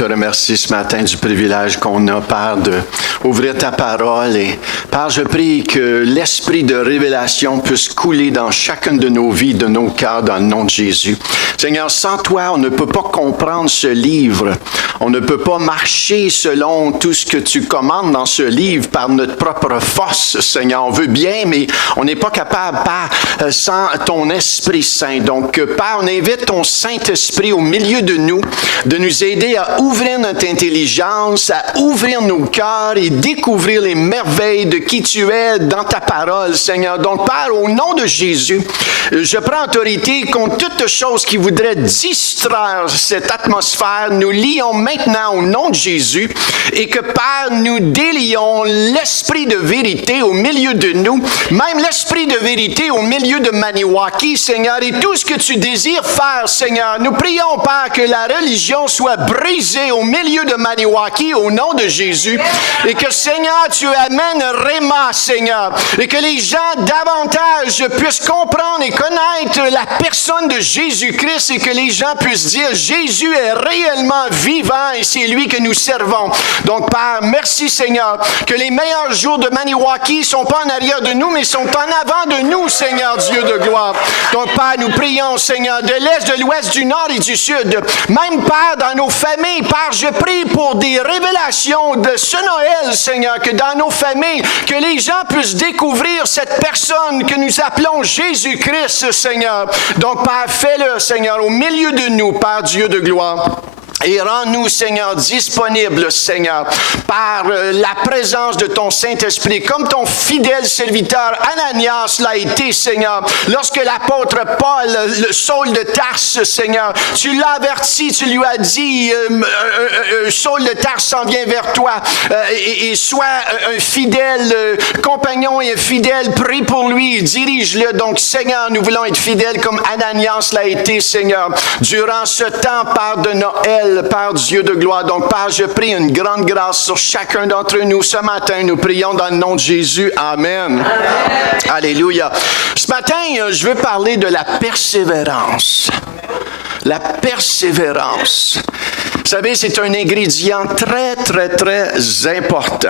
te remercie ce matin du privilège qu'on a, Père, d'ouvrir ta parole. Et Père, je prie que l'esprit de révélation puisse couler dans chacune de nos vies, de nos cœurs, dans le nom de Jésus. Seigneur, sans toi, on ne peut pas comprendre ce livre. On ne peut pas marcher selon tout ce que tu commandes dans ce livre par notre propre force, Seigneur. On veut bien, mais on n'est pas capable, Père, sans ton Esprit Saint. Donc, Père, on invite ton Saint-Esprit au milieu de nous aider à ouvrir notre intelligence, à ouvrir nos cœurs et découvrir les merveilles de qui tu es dans ta parole, Seigneur. Donc, Père, au nom de Jésus, je prends autorité contre toute chose qui voudrait distraire cette atmosphère. Nous lions maintenant au nom de Jésus et que, Père, nous délions l'esprit de vérité au milieu de nous, même l'esprit de vérité au milieu de Maniwaki, Seigneur, et tout ce que tu désires faire, Seigneur. Nous prions, Père, que la religion soit brisée au milieu de Maniwaki au nom de Jésus et que, Seigneur, tu amènes Réma, Seigneur, et que les gens davantage puissent comprendre et connaître la personne de Jésus-Christ et que les gens puissent dire Jésus est réellement vivant et c'est lui que nous servons. Donc, Père, merci, Seigneur, que les meilleurs jours de Maniwaki ne sont pas en arrière de nous, mais sont en avant de nous, Seigneur Dieu de gloire. Donc, Père, nous prions, Seigneur, de l'Est, de l'Ouest, du Nord et du Sud. Même, Père, dans nos familles, Père, je prie pour des révélations de ce Noël, Seigneur, que dans nos familles, que les gens puissent découvrir cette personne que nous appelons Jésus-Christ, Seigneur. Donc, Père, fais-le, Seigneur, au milieu de nous, Père Dieu de gloire. Et rends-nous, Seigneur, disponibles, Seigneur, par la présence de ton Saint-Esprit, comme ton fidèle serviteur Ananias l'a été, Seigneur. Lorsque l'apôtre Paul, le Saul de Tarse, Seigneur, tu l'as averti, tu lui as dit, Saul de Tarse s'en vient vers toi, et sois un fidèle compagnon et un fidèle, prie pour lui, dirige-le. Donc, Seigneur, nous voulons être fidèles comme Ananias l'a été, Seigneur, durant ce temps, Père de Noël, Père Dieu de gloire. Donc, Père, je prie une grande grâce sur chacun d'entre nous. Ce matin, nous prions dans le nom de Jésus. Amen. Amen. Alléluia. Ce matin, je veux parler de la persévérance. La persévérance. Vous savez, c'est un ingrédient très, très, très important.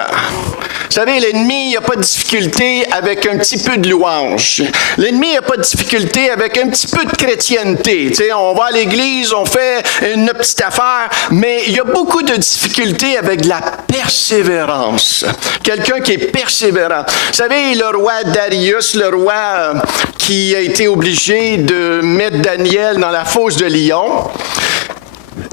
Vous savez, l'ennemi n'a pas de difficulté avec un petit peu de louange. L'ennemi n'a pas de difficulté avec un petit peu de chrétienté. Tu sais, on va à l'église, on fait une petite affaire, mais il y a beaucoup de difficultés avec la persévérance. Quelqu'un qui est persévérant. Vous savez, le roi Darius, le roi qui a été obligé de mettre Daniel dans la fosse de lion.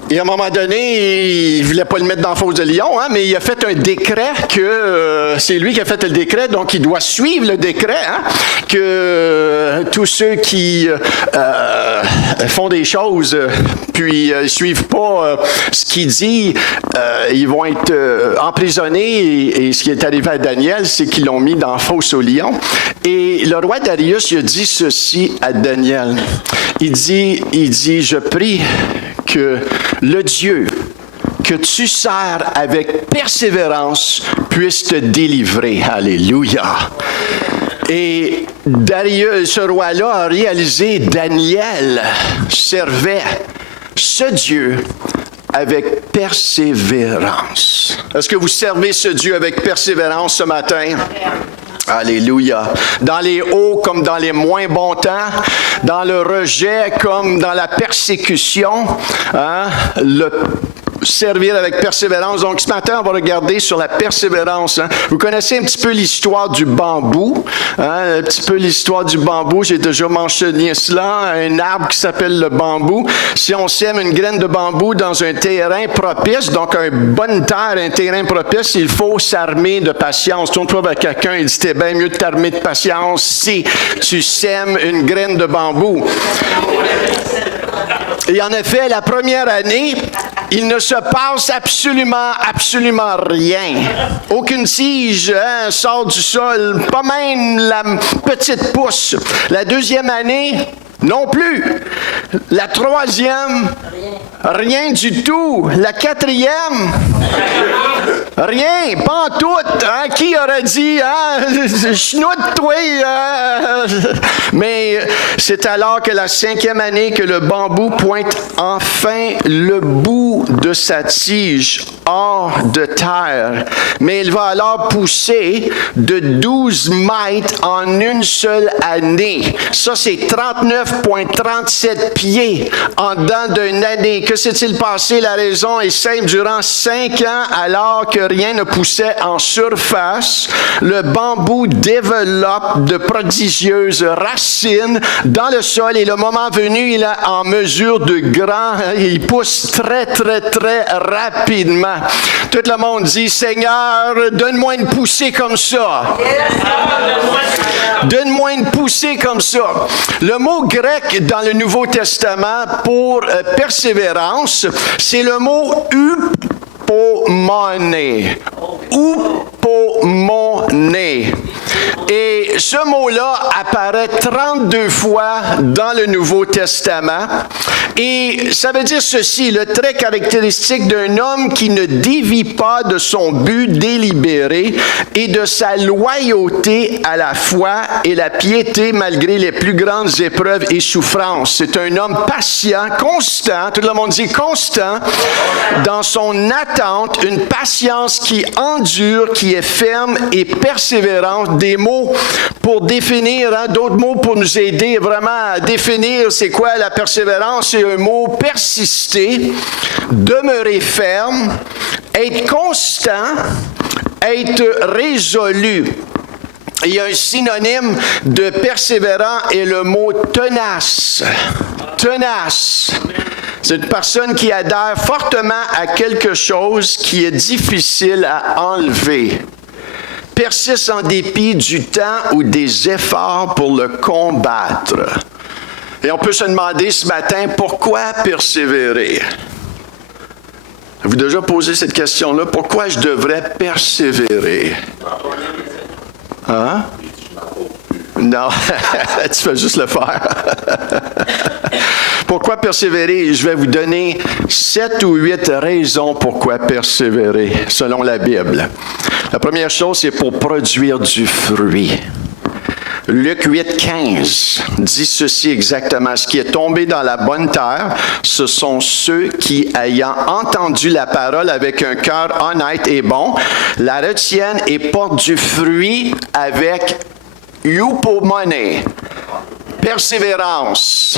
Et à un moment donné, il ne voulait pas le mettre dans la fosse de lion, mais il a fait un décret que c'est lui qui a fait le décret, donc il doit suivre le décret, que tous ceux qui font des choses, puis ne suivent pas ce qu'il dit, ils vont être emprisonnés. Et ce qui est arrivé à Daniel, c'est qu'ils l'ont mis dans la fosse au lion. Et le roi Darius, il a dit ceci à Daniel. Il dit, je prie que le Dieu que tu sers avec persévérance puisse te délivrer. Alléluia. Et Darius, ce roi-là, a réalisé Daniel servait ce Dieu avec persévérance. Est-ce que vous servez ce Dieu avec persévérance ce matin? Alléluia. Dans les hauts comme dans les moins bons temps, dans le rejet comme dans la persécution, le servir avec persévérance. Donc, ce matin, on va regarder sur la persévérance. Vous connaissez un petit peu l'histoire du bambou. Un petit peu l'histoire du bambou. J'ai déjà mentionné cela. Un arbre qui s'appelle le bambou. Si on sème une graine de bambou dans un terrain propice, donc une bonne terre, un terrain propice, il faut s'armer de patience. Tourne-toi vers quelqu'un et dis, t'es bien mieux de t'armer de patience si tu sèmes une graine de bambou. Et en effet, la première année, il ne se passe absolument rien. Aucune tige sort du sol, pas même la petite pousse. La deuxième année, non plus. La troisième, rien du tout. La quatrième, rien, pas en tout. Qui aurait dit, chenoute-toi. Mais c'est alors que la cinquième année que le bambou pointe enfin le bout de sa tige hors de terre, mais il va alors pousser de 12 mètres en une seule année. Ça, c'est 39,37 pieds en dedans d'une année. Que s'est-il passé? La raison est simple. Durant 5 ans, alors que rien ne poussait en surface, le bambou développe de prodigieuses racines dans le sol et le moment venu, il est en mesure de grand. Il pousse très, très, très rapidement. Tout le monde dit, Seigneur, donne-moi une poussée comme ça. Donne-moi une poussée comme ça. Le mot grec dans le Nouveau Testament pour persévérance, c'est le mot upomone. Upomone. Et ce mot-là apparaît 32 fois dans le Nouveau Testament. Et ça veut dire ceci, le trait caractéristique d'un homme qui ne dévie pas de son but délibéré et de sa loyauté à la foi et la piété malgré les plus grandes épreuves et souffrances. C'est un homme patient, constant, tout le monde dit constant, dans son attente, une patience qui endure, qui est ferme et persévérante. Des mots pour définir, d'autres mots pour nous aider vraiment à définir c'est quoi la persévérance. C'est un mot persister, demeurer ferme, être constant, être résolu. Il y a un synonyme de persévérant et le mot tenace. Tenace. C'est une personne qui adhère fortement à quelque chose qui est difficile à enlever. Persiste en dépit du temps ou des efforts pour le combattre. Et on peut se demander ce matin, pourquoi persévérer? Avez-vous déjà posé cette question-là? Pourquoi je devrais persévérer? Hein? Non, tu vas juste le faire. Pourquoi persévérer? Je vais vous donner 7 ou 8 raisons pourquoi persévérer, selon la Bible. La première chose, c'est pour produire du fruit. Luc 8,15 dit ceci exactement. Ce qui est tombé dans la bonne terre, ce sont ceux qui, ayant entendu la parole avec un cœur honnête et bon, la retiennent et portent du fruit avec eupomone, persévérance.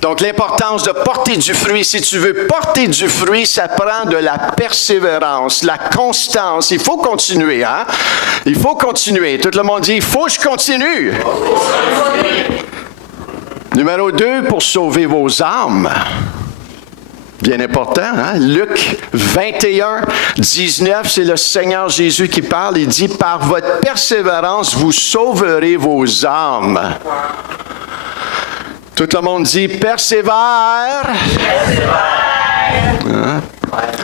Donc, l'importance de porter du fruit. Si tu veux porter du fruit, ça prend de la persévérance, la constance. Il faut continuer, hein? Il faut continuer. Tout le monde dit, il faut que je continue. Numéro 2, pour sauver vos âmes. Bien important, hein? Luc 21, 19, c'est le Seigneur Jésus qui parle. Il dit, par votre persévérance, vous sauverez vos âmes. Tout le monde dit persévère. Hein?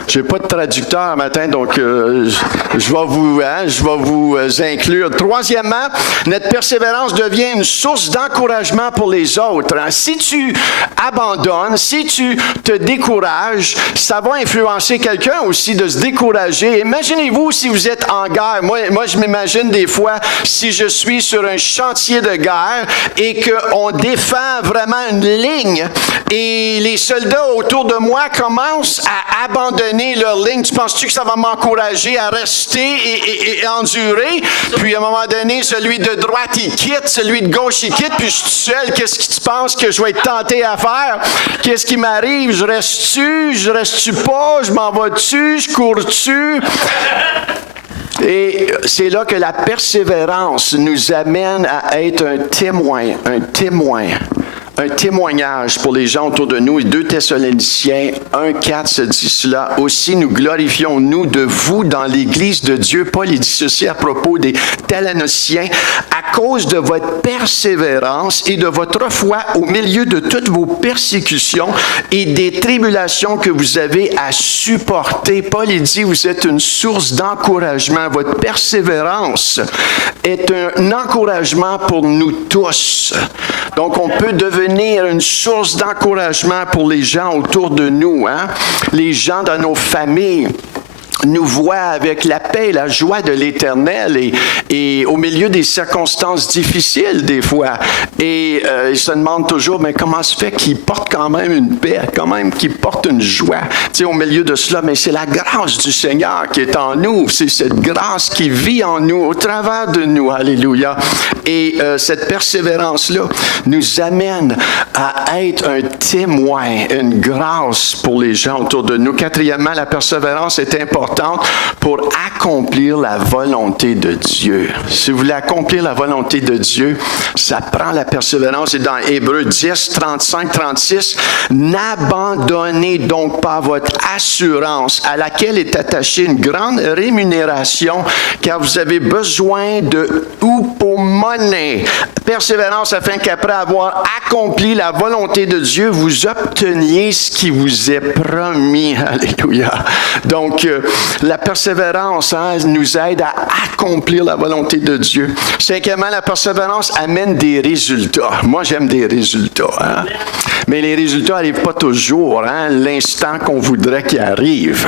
Je n'ai pas de traducteur matin, donc je vais vous inclure. Troisièmement, notre persévérance devient une source d'encouragement pour les autres. Hein? Si tu abandonnes, si tu te décourages, ça va influencer quelqu'un aussi de se décourager. Imaginez-vous si vous êtes en guerre. Moi, je m'imagine des fois si je suis sur un chantier de guerre et qu'on défend vraiment une ligne et les soldats autour de moi commencent à abandonner leur ligne. Tu penses-tu que ça va m'encourager à rester et endurer? Puis à un moment donné, celui de droite, il quitte, celui de gauche, il quitte, puis je suis seul. Qu'est-ce que tu penses que je vais être tenté à faire? Qu'est-ce qui m'arrive? Je reste-tu? Je reste-tu pas? Je m'en vais-tu? Je cours-tu? Et c'est là que la persévérance nous amène à être un témoignage pour les gens autour de nous. Et 2 Thessaloniciens 1,4 se dit cela. Aussi nous glorifions-nous de vous dans l'Église de Dieu. Paul il dit ceci à propos des Thessaloniciens. À cause de votre persévérance et de votre foi au milieu de toutes vos persécutions et des tribulations que vous avez à supporter. Paul il dit, vous êtes une source d'encouragement. Votre persévérance est un encouragement pour nous tous. Donc on peut devenir une source d'encouragement pour les gens autour de nous, hein? Les gens dans nos familles. nous voit avec la paix et la joie de l'Éternel et au milieu des circonstances difficiles des fois. Et il se demande toujours, mais comment se fait qu'il porte quand même une paix, quand même qu'il porte une joie, tu sais, au milieu de cela. Mais c'est la grâce du Seigneur qui est en nous. C'est cette grâce qui vit en nous, au travers de nous. Alléluia. Et cette persévérance-là nous amène à être un témoin, une grâce pour les gens autour de nous. Quatrièmement, la persévérance est importante pour accomplir la volonté de Dieu. Si vous voulez accomplir la volonté de Dieu, ça prend la persévérance. Et dans Hébreux 10, 35, 36, n'abandonnez donc pas votre assurance à laquelle est attachée une grande rémunération, car vous avez besoin de upomone, persévérance, afin qu'après avoir accompli la volonté de Dieu, vous obteniez ce qui vous est promis. Alléluia. Donc, la persévérance nous aide à accomplir la volonté de Dieu. Cinquièmement, la persévérance amène des résultats. Moi, j'aime des résultats. Mais les résultats n'arrivent pas toujours l'instant qu'on voudrait qu'ils arrivent.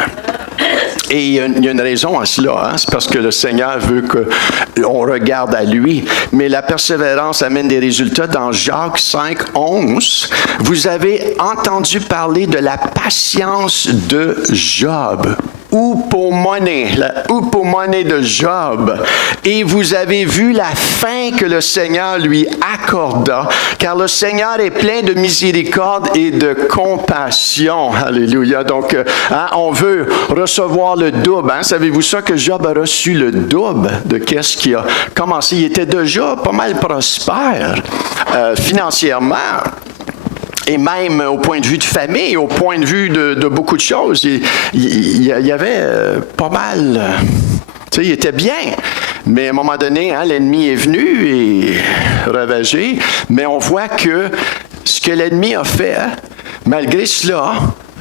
Et il y a une raison à cela, c'est parce que le Seigneur veut qu'on regarde à lui. Mais la persévérance amène des résultats. Dans Jacques 5, 11, vous avez entendu parler de la patience de Job. La upomone de Job. Et vous avez vu la fin que le Seigneur lui accorda, car le Seigneur est plein de miséricorde et de compassion. Alléluia. Donc, on veut recevoir le double. Savez-vous ça que Job a reçu le double de qu'est-ce qu'il a commencé? Il était déjà pas mal prospère financièrement. Et même au point de vue de famille, au point de vue de beaucoup de choses, il y avait pas mal. Tu sais, il était bien. Mais à un moment donné, l'ennemi est venu et ravagé. Mais on voit que ce que l'ennemi a fait, malgré cela,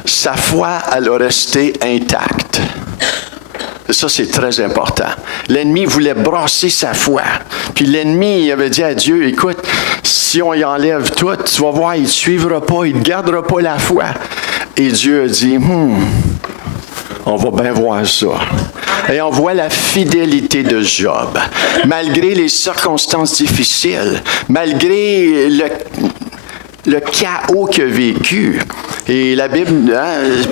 sa foi, elle a resté intacte. Ça, c'est très important. L'ennemi voulait brasser sa foi. Puis l'ennemi avait dit à Dieu, écoute, si on y enlève tout, tu vas voir, il ne te suivra pas, il ne te gardera pas la foi. Et Dieu a dit, on va bien voir ça. Et on voit la fidélité de Job. Malgré les circonstances difficiles, malgré le chaos qu'il a vécu. Et la Bible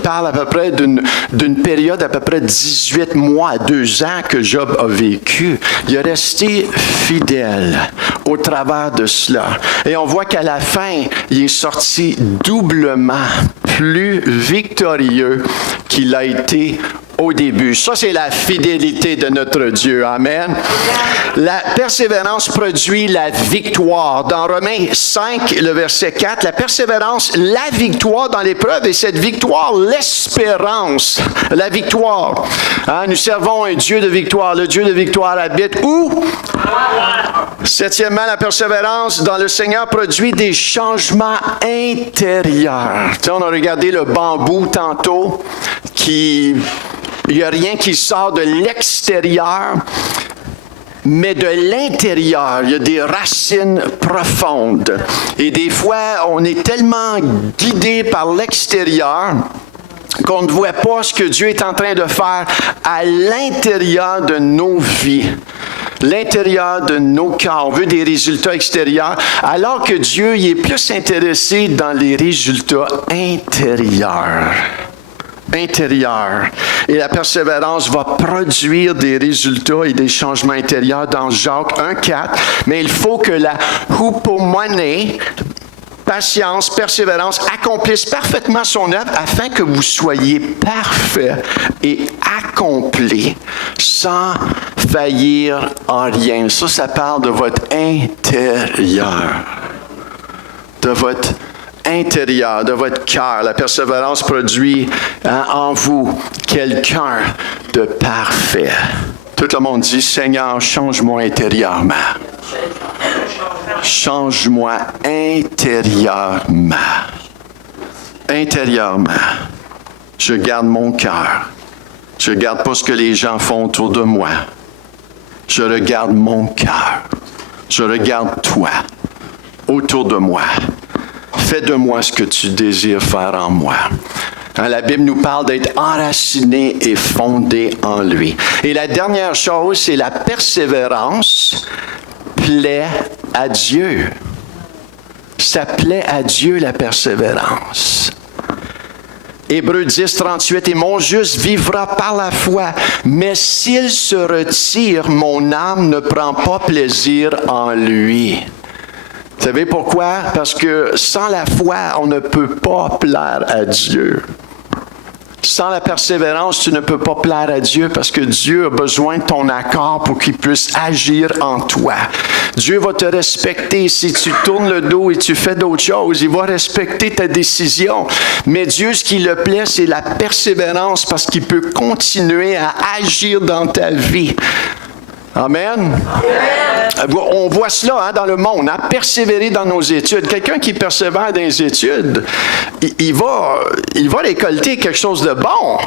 parle à peu près d'une période à peu près 18 mois à 2 ans que Job a vécu. Il est resté fidèle au travers de cela. Et on voit qu'à la fin, il est sorti doublement plus victorieux qu'il a été au début. Ça, c'est la fidélité de notre Dieu. Amen. La persévérance produit la victoire. Dans Romains 5, le verset 4, la persévérance, la victoire dans l'épreuve, et cette victoire, l'espérance. La victoire. Nous servons un Dieu de victoire. Le Dieu de victoire habite où? Septièmement, la persévérance dans le Seigneur produit des changements intérieurs. Tu sais, on a regardé le bambou tantôt, il n'y a rien qui sort de l'extérieur, mais de l'intérieur. Il y a des racines profondes. Et des fois, on est tellement guidé par l'extérieur qu'on ne voit pas ce que Dieu est en train de faire à l'intérieur de nos vies. L'intérieur de nos cœurs. On veut des résultats extérieurs, alors que Dieu il est plus intéressé dans les résultats intérieurs. Et la persévérance va produire des résultats et des changements intérieurs dans Jacques 1,4. Mais il faut que la upomone, patience, persévérance, accomplisse parfaitement son œuvre afin que vous soyez parfaits et accomplis sans faillir en rien. Ça parle de votre intérieur. De votre intérieur, de votre cœur. La persévérance produit en vous quelqu'un de parfait. Tout le monde dit, Seigneur, change-moi intérieurement. Change-moi intérieurement. Intérieurement. Je garde mon cœur. Je ne regarde pas ce que les gens font autour de moi. Je regarde mon cœur. Je regarde toi autour de moi. Fais de moi ce que tu désires faire en moi. La Bible nous parle d'être enraciné et fondé en lui. Et la dernière chose, c'est la persévérance plaît à Dieu. Ça plaît à Dieu, la persévérance. Hébreux 10, 38, « Et mon juste vivra par la foi, mais s'il se retire, mon âme ne prend pas plaisir en lui. » Vous savez pourquoi? Parce que sans la foi, on ne peut pas plaire à Dieu. Sans la persévérance, tu ne peux pas plaire à Dieu parce que Dieu a besoin de ton accord pour qu'il puisse agir en toi. Dieu va te respecter si tu tournes le dos et tu fais d'autres choses. Il va respecter ta décision. Mais Dieu, ce qui le plaît, c'est la persévérance parce qu'il peut continuer à agir dans ta vie. Amen. Amen. On voit cela dans le monde, persévérer dans nos études. Quelqu'un qui persévère dans les études, il va récolter quelque chose de bon.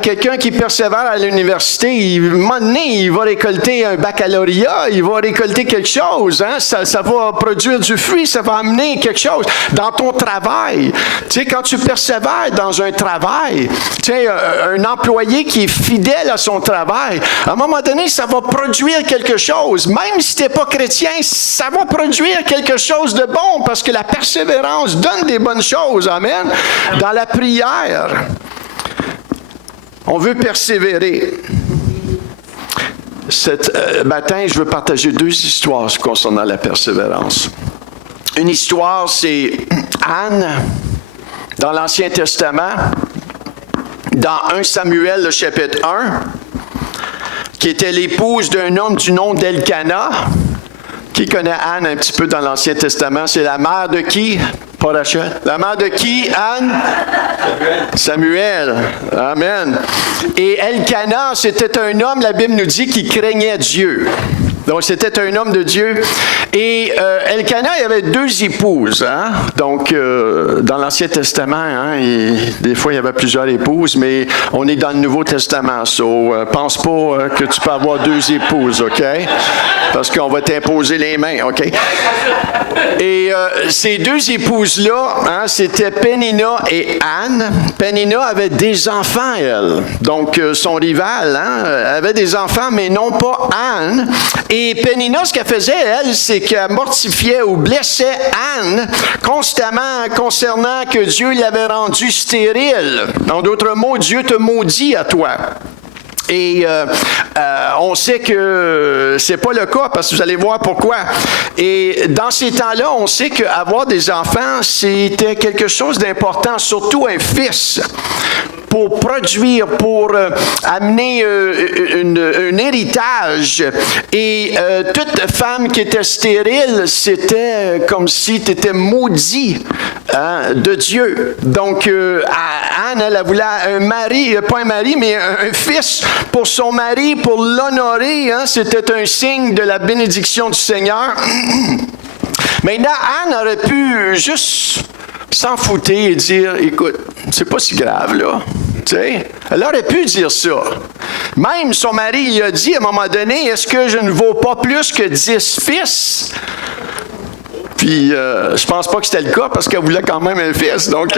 Quelqu'un qui persévère à l'université, un moment donné, il va récolter un baccalauréat, il va récolter quelque chose. Ça va produire du fruit, ça va amener quelque chose. Dans ton travail, tu sais, quand tu persévères dans un travail, tu sais, un employé qui est fidèle à son travail, à un moment donné, ça va produire quelque chose. Même si tu n'es pas chrétien, ça va produire quelque chose de bon parce que la persévérance donne des bonnes choses. Amen. Dans la prière, on veut persévérer. Ce matin, je veux partager 2 histoires concernant la persévérance. Une histoire, c'est Anne, dans l'Ancien Testament, dans 1 Samuel, le chapitre 1, qui était l'épouse d'un homme du nom d'Elkana. Qui connaît Anne un petit peu dans l'Ancien Testament? C'est la mère de qui? Pas Rachel. La mère de qui, Anne? Samuel. Amen. Et Elkana, c'était un homme, la Bible nous dit, qui craignait Dieu. Donc, c'était un homme de Dieu. Et Elkana, il avait 2 épouses. Donc, dans l'Ancien Testament, des fois, il y avait plusieurs épouses, mais on est dans le Nouveau Testament. Pense pas que tu peux avoir 2 épouses, OK? Parce qu'on va t'imposer les mains, OK? Et ces 2 épouses-là, c'était Pénina et Anne. Pénina avait des enfants, elle. Donc, son rival, avait des enfants, mais non pas Anne. Et Pénina, ce qu'elle faisait, elle, c'est qu'elle mortifiait ou blessait Anne constamment concernant que Dieu l'avait rendue stérile. En d'autres mots, Dieu te maudit à toi. Et on sait que c'est pas le cas parce que vous allez voir pourquoi. Et dans ces temps-là, on sait qu'avoir des enfants, c'était quelque chose d'important, surtout un fils. Pour produire, pour amener un héritage. Et toute femme qui était stérile, c'était comme si tu étais maudit de Dieu. Donc, Anne, elle voulait un mari, pas un mari, mais un fils pour son mari, pour l'honorer. C'était un signe de la bénédiction du Seigneur. Maintenant, Anne aurait pu juste s'en foutre et dire, écoute, c'est pas si grave, là. T'sais, elle aurait pu dire ça. Même son mari, il a dit à un moment donné, est-ce que je ne vaux pas plus que 10 fils? Puis, je pense pas que c'était le cas parce qu'elle voulait quand même un fils. Donc,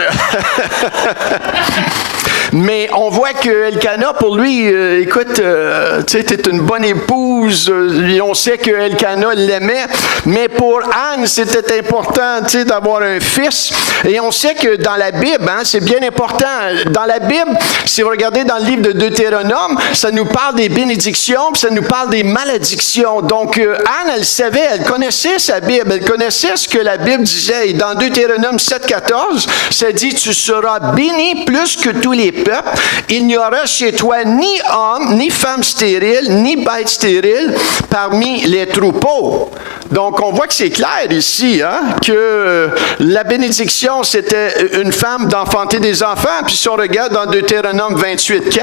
mais on voit que Elkana, pour lui, écoute, tu sais, t'es une bonne épouse. Et on sait que Elkana l'aimait. Mais pour Anne, c'était important, tu sais, d'avoir un fils. Et on sait que dans la Bible, c'est bien important. Dans la Bible, si vous regardez dans le livre de Deutéronome, ça nous parle des bénédictions, puis ça nous parle des malédictions. Donc, Anne, elle savait, elle connaissait sa Bible, elle connaissait ce que la Bible disait. Et dans Deutéronome 7,14, ça dit, tu seras béni plus que tous les peuples. Il n'y aura chez toi ni homme, ni femme stérile, ni bête stérile parmi les troupeaux. Donc, on voit que c'est clair ici, que la bénédiction, c'était une femme d'enfanter des enfants. Puis si on regarde dans Deutéronome 28,4,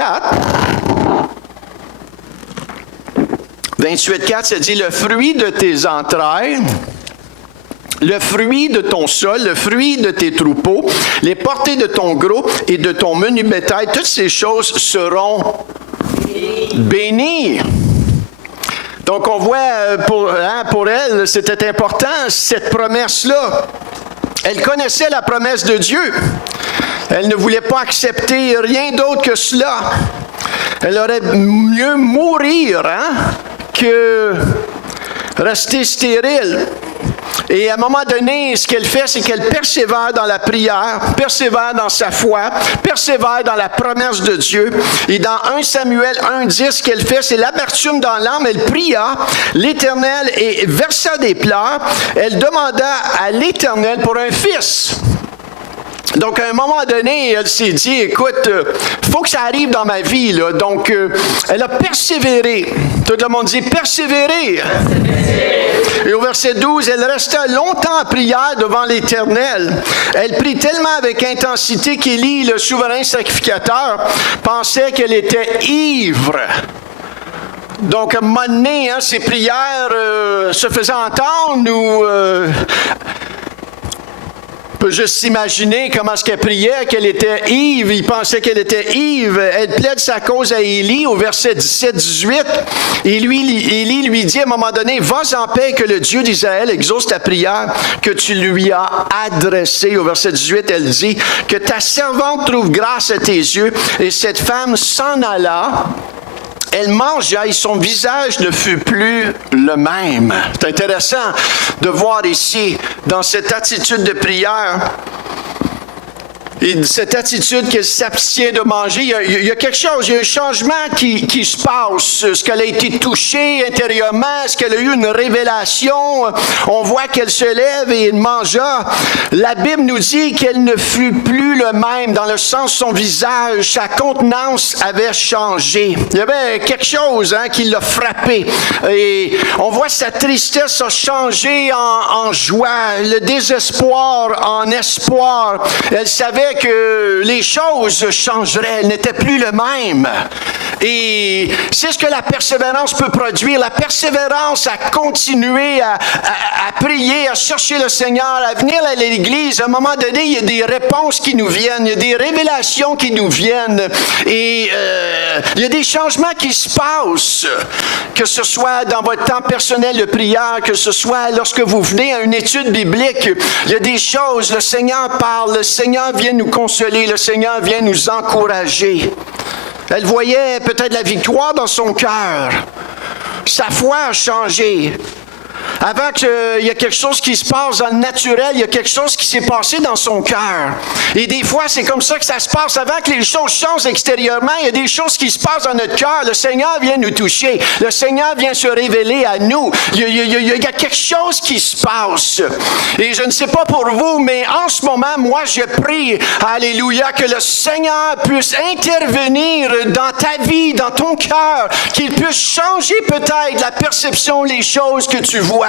28,4, ça dit, le fruit de tes entrailles, le fruit de ton sol, le fruit de tes troupeaux, les portées de ton gros et de ton menu bétail, toutes ces choses seront bénies. Donc, on voit, pour elle, c'était important, cette promesse-là. Elle connaissait la promesse de Dieu. Elle ne voulait pas accepter rien d'autre que cela. Elle aurait mieux mourir que rester stérile. Et à un moment donné, ce qu'elle fait, c'est qu'elle persévère dans la prière, persévère dans sa foi, persévère dans la promesse de Dieu. Et dans 1 Samuel 1,10, ce qu'elle fait, c'est l'amertume dans l'âme. Elle pria l'Éternel et versa des pleurs. Elle demanda à l'Éternel pour un fils. Donc, à un moment donné, elle s'est dit, écoute, il faut que ça arrive dans ma vie, là. Donc, elle a persévéré. Tout le monde dit persévérer. Et au verset 12, elle resta longtemps en prière devant l'Éternel. Elle prie tellement avec intensité qu'Élie, le souverain sacrificateur, pensait qu'elle était ivre. Donc, à un moment donné, ses prières se faisaient entendre ou... On peut juste s'imaginer comment est-ce qu'elle priait, qu'elle était ivre. Il pensait qu'elle était ivre. Elle plaide sa cause à Élie au verset 17-18. Et Élie lui dit à un moment donné, « Va en paix que le Dieu d'Israël exauce ta prière que tu lui as adressée. » Au verset 18, elle dit, « Que ta servante trouve grâce à tes yeux. » Et cette femme s'en alla. Elle mangea et son visage ne fut plus le même. C'est intéressant de voir ici, dans cette attitude de prière, et cette attitude qu'elle s'abstient de manger, il y a quelque chose, il y a un changement qui se passe. Est-ce qu'elle a été touchée intérieurement? Est-ce qu'elle a eu une révélation? On voit qu'elle se lève et elle mangea. La Bible nous dit qu'elle ne fut plus le même, dans le sens son visage, sa contenance avait changé. Il y avait quelque chose qui l'a frappé. Et on voit sa tristesse a changé en joie, le désespoir en espoir. Elle savait que les choses changeraient, elles n'étaient plus les mêmes. Et c'est ce que la persévérance peut produire. La persévérance à continuer à prier, à chercher le Seigneur, à venir à l'Église. À un moment donné, il y a des réponses qui nous viennent, il y a des révélations qui nous viennent. Et il y a des changements qui se passent. Que ce soit dans votre temps personnel de prière, que ce soit lorsque vous venez à une étude biblique, il y a des choses, le Seigneur parle, le Seigneur vient nous consoler, le Seigneur vient nous encourager. Elle voyait peut-être la victoire dans son cœur. Sa foi a changé. Avant qu'il y ait quelque chose qui se passe dans le naturel, il y a quelque chose qui s'est passé dans son cœur. Et des fois, c'est comme ça que ça se passe. Avant que les choses changent extérieurement, il y a des choses qui se passent dans notre cœur. Le Seigneur vient nous toucher. Le Seigneur vient se révéler à nous. Il y a quelque chose qui se passe. Et je ne sais pas pour vous, mais en ce moment, moi, je prie, alléluia, que le Seigneur puisse intervenir dans ta vie, dans ton cœur, qu'il puisse changer peut-être la perception, les choses que tu vois.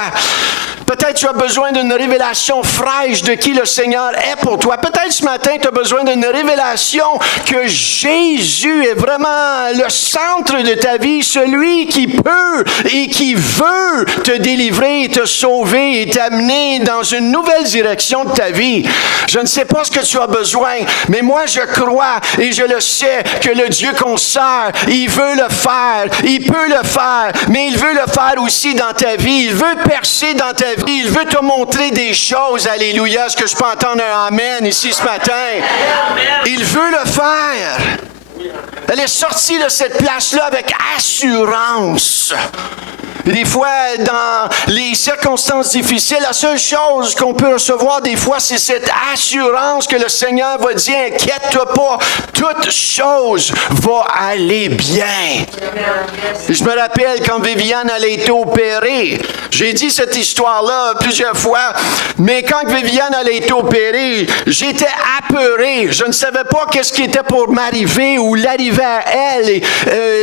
Peut-être tu as besoin d'une révélation fraîche de qui le Seigneur est pour toi. Peut-être ce matin, tu as besoin d'une révélation que Jésus est vraiment le centre de ta vie, celui qui peut et qui veut te délivrer, te sauver et t'amener dans une nouvelle direction de ta vie. Je ne sais pas ce que tu as besoin, mais moi je crois et je le sais que le Dieu qu'on sert, il veut le faire, il peut le faire, mais il veut le faire aussi dans ta vie. Il veut percer dans ta vie. Il veut te montrer des choses. Alléluia. Est-ce que je peux entendre un amen ici ce matin? Il veut le faire. Elle est sortie de cette place-là avec assurance. Des fois, dans les circonstances difficiles, la seule chose qu'on peut recevoir des fois, c'est cette assurance que le Seigneur va dire, inquiète-toi pas, toute chose va aller bien. Et je me rappelle quand Viviane allait été opérée, j'ai dit cette histoire-là plusieurs fois, mais quand Viviane allait été opérée, j'étais apeuré. Je ne savais pas qu'est-ce qui était pour m'arriver ou l'arriver à elle. Et,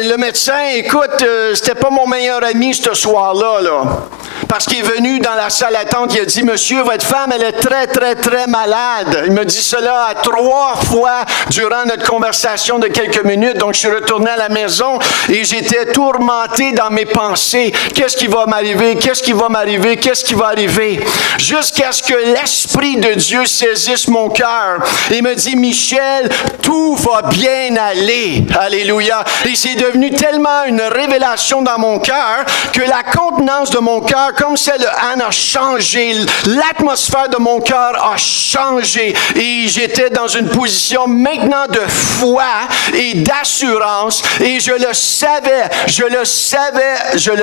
le médecin, écoute, c'était pas mon meilleur ami ce soir-là, parce qu'il est venu dans la salle d'attente, il a dit, monsieur, votre femme, elle est très, très, très malade. Il me dit cela 3 fois durant notre conversation de quelques minutes. Donc, je suis retourné à la maison et j'étais tourmenté dans mes pensées. Qu'est-ce qui va m'arriver? Qu'est-ce qui va m'arriver? Qu'est-ce qui va arriver? Jusqu'à ce que l'Esprit de Dieu saisisse mon cœur et me dit, Michel, tout va bien aller. Alléluia. Et c'est devenu tellement une révélation dans mon cœur que la contenance de mon cœur, comme celle de Anne, a changé. L'atmosphère de mon cœur a changé. Et j'étais dans une position maintenant de foi et d'assurance. Et je le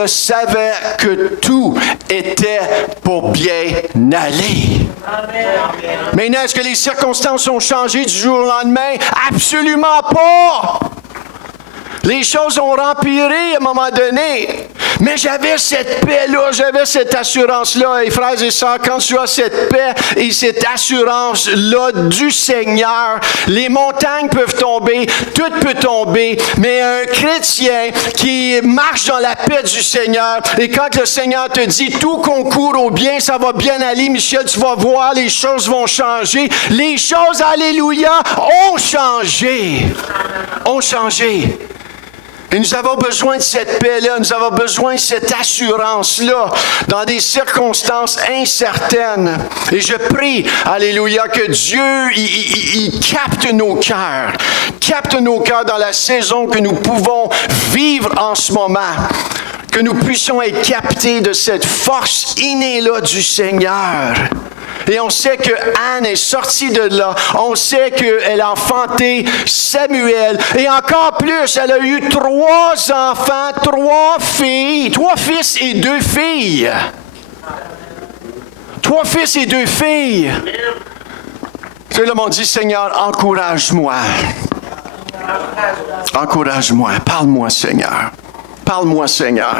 savais que tout était pour bien aller. Maintenant, est-ce que les circonstances ont changé du jour au lendemain? Absolument pas! Les choses ont empiré à un moment donné. Mais j'avais cette paix-là, j'avais cette assurance-là. Et frères et sœurs, quand tu as cette paix et cette assurance-là du Seigneur, les montagnes peuvent tomber, tout peut tomber. Mais un chrétien qui marche dans la paix du Seigneur, et quand le Seigneur te dit tout concourt au bien, ça va bien aller, Michel, tu vas voir, les choses vont changer. Les choses, alléluia, ont changé. Ont changé. Et nous avons besoin de cette paix-là, nous avons besoin de cette assurance-là dans des circonstances incertaines. Et je prie, alléluia, que Dieu, il capte nos cœurs dans la saison que nous pouvons vivre en ce moment. Que nous puissions être captés de cette force innée-là du Seigneur. Et on sait que Anne est sortie de là. On sait qu'elle a enfanté Samuel. Et encore plus, elle a eu 3 enfants, 3 filles, 3 fils et 2 filles. 3 fils et 2 filles. C'est là, on dit, Seigneur, encourage-moi. Encourage-moi. Parle-moi, Seigneur. Parle-moi, Seigneur.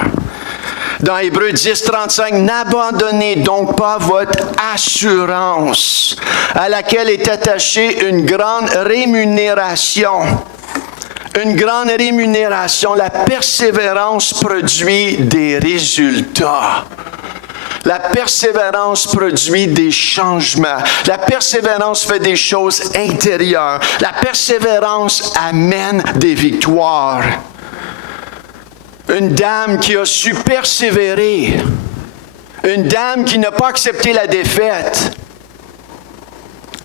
Dans Hébreux 10, 35, n'abandonnez donc pas votre assurance à laquelle est attachée une grande rémunération. Une grande rémunération. La persévérance produit des résultats. La persévérance produit des changements. La persévérance fait des choses intérieures. La persévérance amène des victoires. Une dame qui a su persévérer. Une dame qui n'a pas accepté la défaite.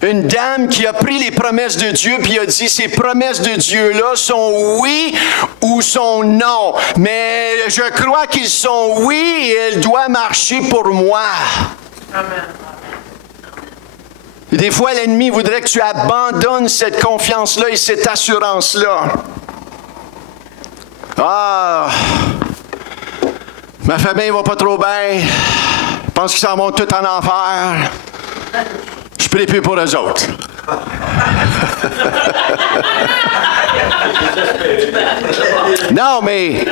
Une dame qui a pris les promesses de Dieu puis a dit, ces promesses de Dieu-là sont oui ou sont non. Mais je crois qu'ils sont oui et elle doit marcher pour moi. Amen. Et des fois, l'ennemi voudrait que tu abandonnes cette confiance-là et cette assurance-là. Ah, ma famille va pas trop bien. Je pense qu'ils s'en vont tout en enfer. Je prie plus pour eux autres. Non, mais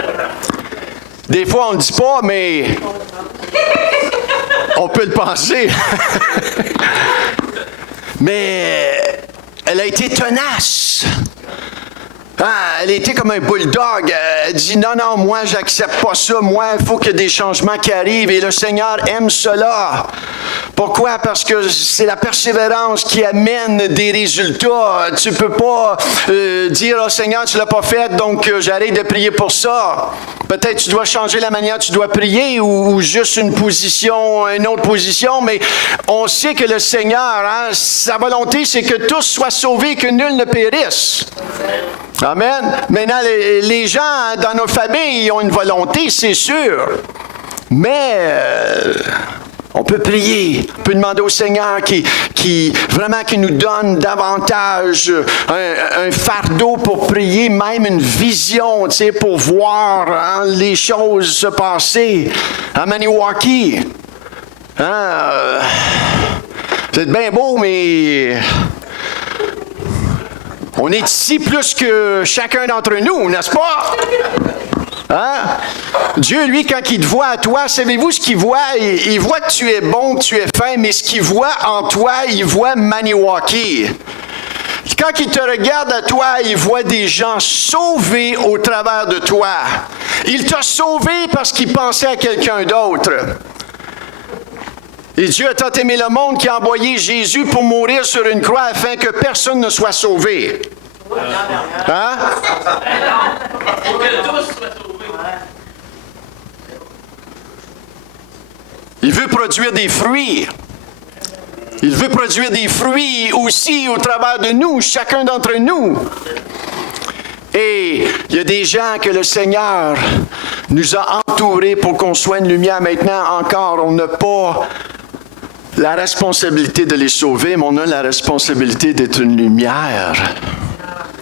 des fois on ne le dit pas, mais on peut le penser. Mais elle a été tenace. Ah, elle était comme un bulldog. Elle dit, non, moi, j'accepte pas ça. Moi, il faut qu'il y ait des changements qui arrivent. Et le Seigneur aime cela. Pourquoi? Parce que c'est la persévérance qui amène des résultats. Tu peux pas dire, oh Seigneur, tu l'as pas fait, donc j'arrête de prier pour ça. Peut-être tu dois changer la manière dont tu dois prier ou juste une autre position, mais on sait que le Seigneur, sa volonté, c'est que tous soient sauvés et que nul ne périsse. Amen. Maintenant, les gens dans nos familles ont une volonté, c'est sûr. Mais on peut prier, on peut demander au Seigneur qui nous donne davantage un fardeau pour prier, même une vision, pour voir les choses se passer. À Maniwaki, c'est bien beau, mais on est ici plus que chacun d'entre nous, n'est-ce pas? Dieu, lui, quand il te voit à toi, savez-vous ce qu'il voit? Il voit que tu es bon, que tu es fin, mais ce qu'il voit en toi, il voit Maniwaki. Quand il te regarde à toi, il voit des gens sauvés au travers de toi. Il t'a sauvé parce qu'il pensait à quelqu'un d'autre. Et Dieu a tant aimé le monde qu'il a envoyé Jésus pour mourir sur une croix afin que personne ne soit sauvé. Pour que tous soient sauvés. Il veut produire des fruits. Il veut produire des fruits aussi au travers de nous, chacun d'entre nous. Et Il y a des gens que le Seigneur nous a entourés pour qu'on soit une lumière. Maintenant encore, on n'a pas la responsabilité de les sauver, mais on a la responsabilité d'être une lumière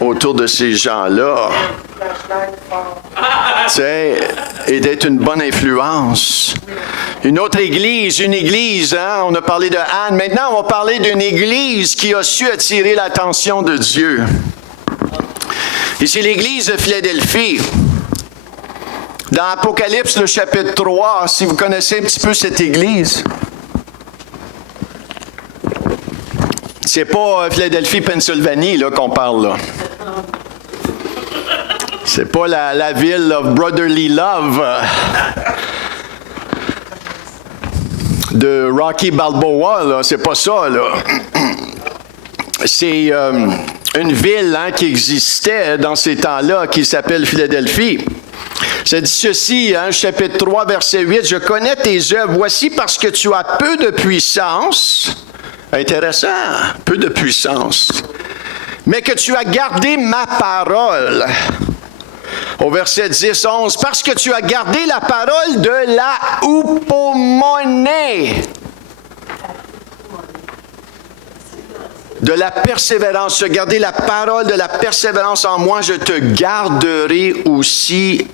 autour de ces gens-là. Tu sais, et d'être une bonne influence. Une autre église, hein? On a parlé de Anne. Maintenant, on va parler d'une église qui a su attirer l'attention de Dieu. Et c'est l'église de Philadelphie. Dans Apocalypse, le chapitre 3, si vous connaissez un petit peu cette église, c'est pas Philadelphie, Pennsylvanie, là, qu'on parle, là. C'est pas la ville of brotherly love de Rocky Balboa, là. C'est pas ça, là. C'est une ville qui existait dans ces temps-là qui s'appelle Philadelphie. Ça dit ceci, chapitre 3, verset 8, « Je connais tes œuvres. Voici parce que tu as peu de puissance. » Intéressant, peu de puissance. « Mais que tu as gardé ma parole. » Au verset 10, 11, « Parce que tu as gardé la parole de la houpomonée. » De la persévérance. Tu as gardé la parole de la persévérance en moi. Je te garderai aussi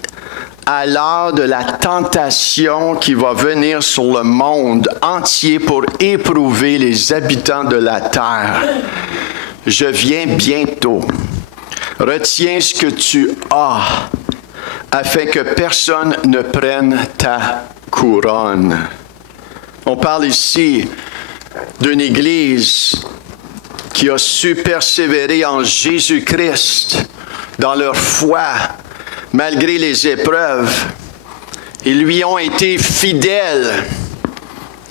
à l'heure de la tentation qui va venir sur le monde entier pour éprouver les habitants de la terre. Je viens bientôt. Retiens ce que tu as, afin que personne ne prenne ta couronne. On parle ici d'une église qui a su persévérer en Jésus-Christ dans leur foi, malgré les épreuves. Ils lui ont été fidèles,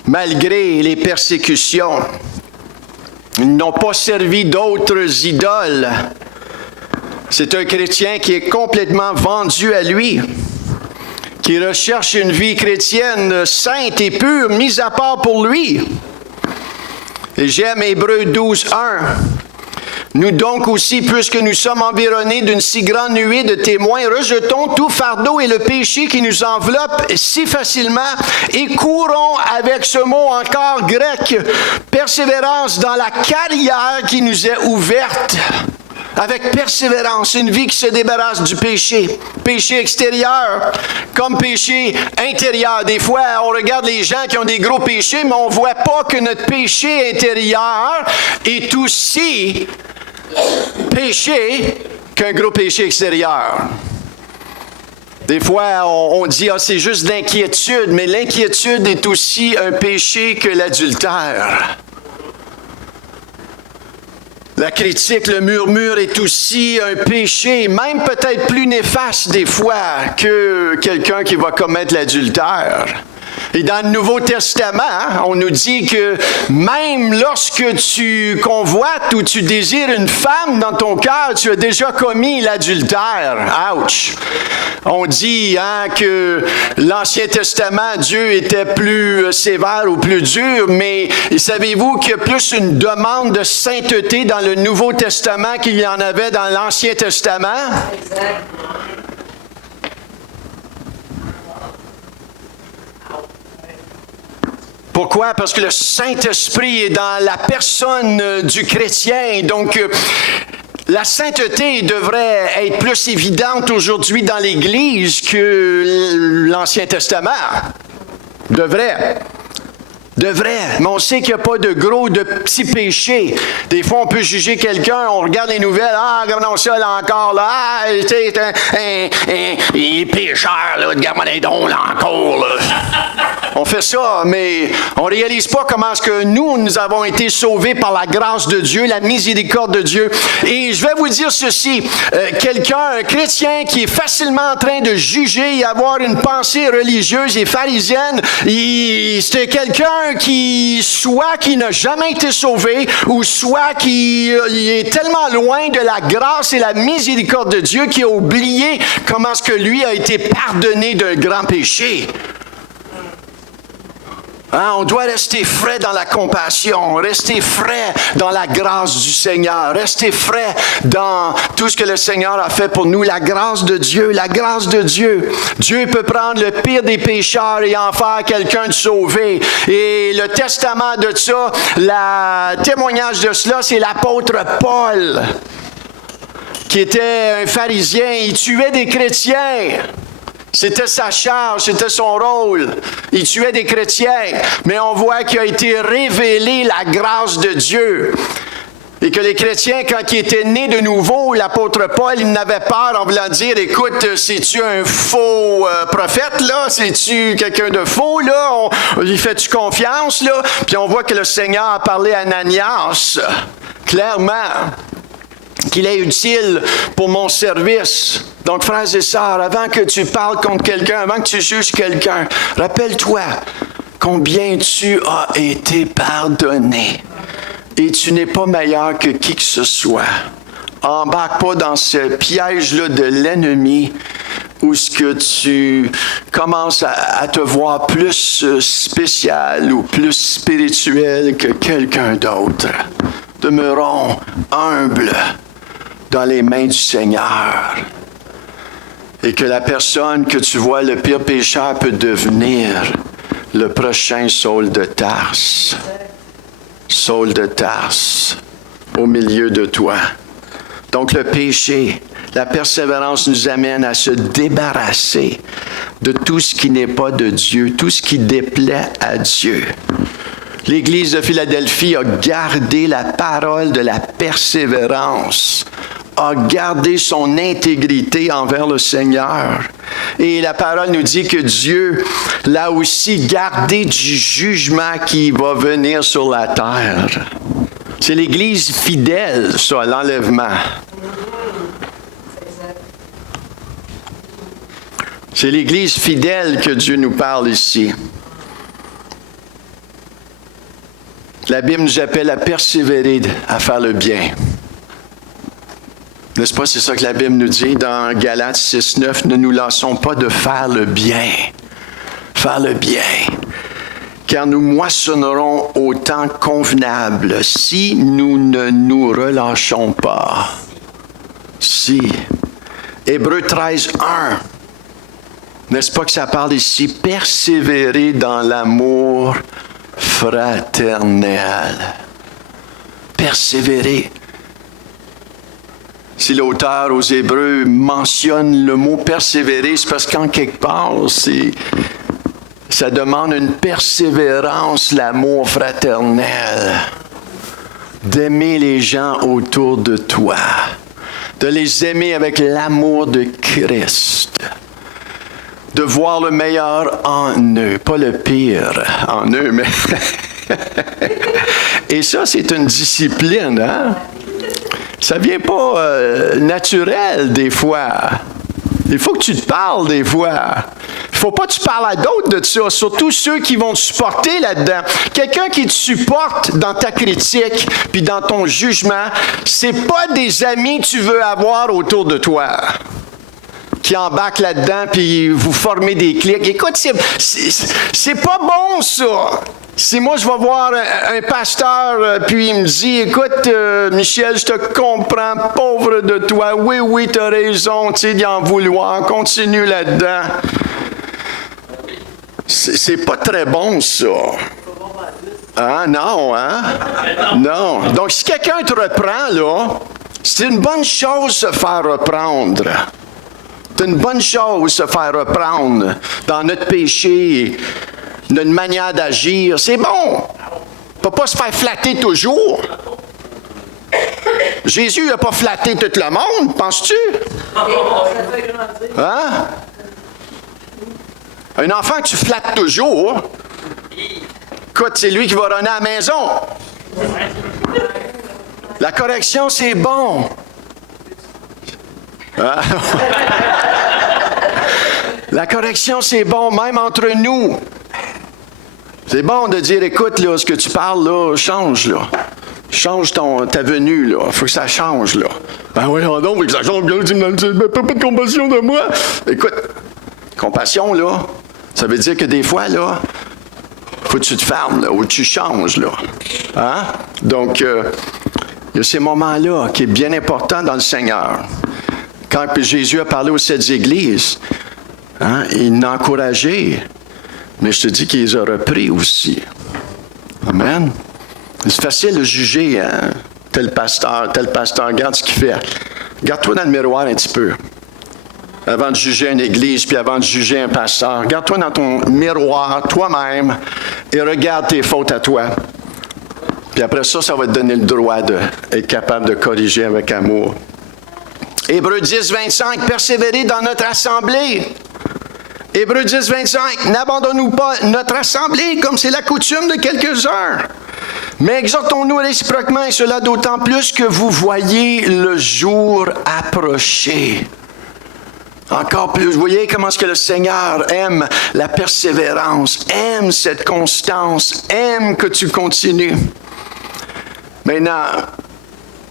malgré les persécutions. Ils n'ont pas servi d'autres idoles. C'est un chrétien qui est complètement vendu à lui, qui recherche une vie chrétienne sainte et pure, mise à part pour lui. Et j'aime Hébreux 12, 1. Nous donc aussi, puisque nous sommes environnés d'une si grande nuée de témoins, rejetons tout fardeau et le péché qui nous enveloppe si facilement et courons avec ce mot encore grec, persévérance dans la carrière qui nous est ouverte. Avec persévérance, une vie qui se débarrasse du péché. Péché extérieur comme péché intérieur. Des fois, on regarde les gens qui ont des gros péchés, mais on ne voit pas que notre péché intérieur est aussi péché qu'un gros péché extérieur. Des fois, on dit « c'est juste l'inquiétude », mais l'inquiétude est aussi un péché que l'adultère. La critique, le murmure est aussi un péché, même peut-être plus néfaste des fois que quelqu'un qui va commettre l'adultère. Et dans le Nouveau Testament, on nous dit que même lorsque tu convoites ou tu désires une femme dans ton cœur, tu as déjà commis l'adultère. Ouch! On dit que l'Ancien Testament, Dieu était plus sévère ou plus dur, mais savez-vous qu'il y a plus une demande de sainteté dans le Nouveau Testament qu'il y en avait dans l'Ancien Testament? Exact. Pourquoi? Parce que le Saint-Esprit est dans la personne du chrétien. Donc, la sainteté devrait être plus évidente aujourd'hui dans l'Église que l'Ancien Testament. Devrait. Mais on sait qu'il n'y a pas de gros, de petits péchés. Des fois, on peut juger quelqu'un, on regarde les nouvelles, regardons ça là encore, là, c'est il est pécheur, là, regarde-moi là encore, là. On fait ça, mais on ne réalise pas comment est-ce que nous avons été sauvés par la grâce de Dieu, la miséricorde de Dieu. Et je vais vous dire ceci, un chrétien qui est facilement en train de juger et avoir une pensée religieuse et pharisienne, c'est quelqu'un qui n'a jamais été sauvé, ou soit qui est tellement loin de la grâce et la miséricorde de Dieu qu'il a oublié comment est-ce que lui a été pardonné d'un grand péché. Hein, on doit rester frais dans la compassion, rester frais dans la grâce du Seigneur, rester frais dans tout ce que le Seigneur a fait pour nous, la grâce de Dieu, la grâce de Dieu. Dieu peut prendre le pire des pécheurs et en faire quelqu'un de sauvé. Et le testament de ça, le témoignage de cela, c'est l'apôtre Paul, qui était un pharisien, il tuait des chrétiens. C'était sa charge, c'était son rôle. Il tuait des chrétiens, mais on voit qu'il a été révélé la grâce de Dieu. Et que les chrétiens, quand ils étaient nés de nouveau, l'apôtre Paul, il n'avait peur en voulant dire, écoute, c'est-tu un faux prophète, là? C'est-tu quelqu'un de faux, là? Il fait-tu confiance, là? Puis on voit que le Seigneur a parlé à Ananias, clairement, qu'il est utile pour mon service. Donc, frères et sœurs, avant que tu parles contre quelqu'un, avant que tu juges quelqu'un, rappelle-toi combien tu as été pardonné. Et tu n'es pas meilleur que qui que ce soit. Embarque pas dans ce piège-là de l'ennemi où ce que tu commences à te voir plus spécial ou plus spirituel que quelqu'un d'autre. Demeurons humbles dans les mains du Seigneur. Et que la personne que tu vois, le pire pécheur, peut devenir le prochain Saul de Tarse. Saul de Tarse, au milieu de toi. Donc le péché, la persévérance nous amène à se débarrasser de tout ce qui n'est pas de Dieu, tout ce qui déplaît à Dieu. L'Église de Philadelphie a gardé la parole de la persévérance, a gardé son intégrité envers le Seigneur. Et la parole nous dit que Dieu l'a aussi gardé du jugement qui va venir sur la terre. C'est l'Église fidèle, ça, l'enlèvement. C'est l'Église fidèle que Dieu nous parle ici. La Bible nous appelle à persévérer, à faire le bien. N'est-ce pas, c'est ça que la Bible nous dit dans Galates 6:9, ne nous lassons pas de faire le bien. Faire le bien. Car nous moissonnerons au temps convenable si nous ne nous relâchons pas. Si. Hébreux 13:1. N'est-ce pas que ça parle ici? Persévérer dans l'amour fraternel. Persévérer. Si l'auteur aux Hébreux mentionne le mot persévérer, c'est parce qu'en quelque part, ça demande une persévérance, l'amour fraternel. D'aimer les gens autour de toi. De les aimer avec l'amour de Christ. De voir le meilleur en eux, pas le pire en eux, mais... Et ça, c'est une discipline, hein? Ça vient pas naturel des fois. Il faut que tu te parles des fois. Il faut pas que tu parles à d'autres de ça, surtout ceux qui vont te supporter là-dedans. Quelqu'un qui te supporte dans ta critique puis dans ton jugement, c'est pas des amis que tu veux avoir autour de toi. Qui embarquent là-dedans, puis vous formez des clics. Écoute, c'est pas bon, ça. Si moi, je vais voir un pasteur, puis il me dit, écoute, Michel, je te comprends, pauvre de toi. Oui, tu as raison, tu sais, d'y en vouloir. Continue là-dedans. C'est pas très bon, ça. Ah, non, hein? Non. Donc, si quelqu'un te reprend, là, c'est une bonne chose de se faire reprendre. C'est une bonne chose de se faire reprendre dans notre péché, notre manière d'agir. C'est bon. On ne peut pas se faire flatter toujours. Jésus n'a pas flatté tout le monde, penses-tu? Hein? Un enfant que tu flattes toujours, écoute, c'est lui qui va runner à la maison. La correction, c'est bon. Ah. La correction, c'est bon, même entre nous. C'est bon de dire, écoute, là, ce que tu parles, là, change, là. Change ta venue, là. Il faut que ça change, là. Ben oui, non, il faut que ça change. Tu n'as pas de compassion de moi. Écoute, compassion, là, ça veut dire que des fois, là, il faut que tu te fermes, là, ou tu changes, là. Hein? Donc, il y a ces moments-là qui est bien important dans le Seigneur. Quand Jésus a parlé aux 7 églises, hein, il l'a encouragé, mais je te dis qu'il les a repris aussi. Amen. C'est facile de juger, hein? Tel pasteur, regarde ce qu'il fait. Regarde-toi dans le miroir un petit peu. Avant de juger une église, puis avant de juger un pasteur, regarde-toi dans ton miroir, toi-même, et regarde tes fautes à toi. Puis après ça, ça va te donner le droit d'être capable de corriger avec amour. Hébreux 10, 25, persévérer dans notre assemblée. Hébreux 10, 25, n'abandonnons pas notre assemblée comme c'est la coutume de quelques-uns. Mais exhortons-nous réciproquement, et cela d'autant plus que vous voyez le jour approcher. Encore plus, vous voyez comment est-ce que le Seigneur aime la persévérance, aime cette constance, aime que tu continues. Maintenant,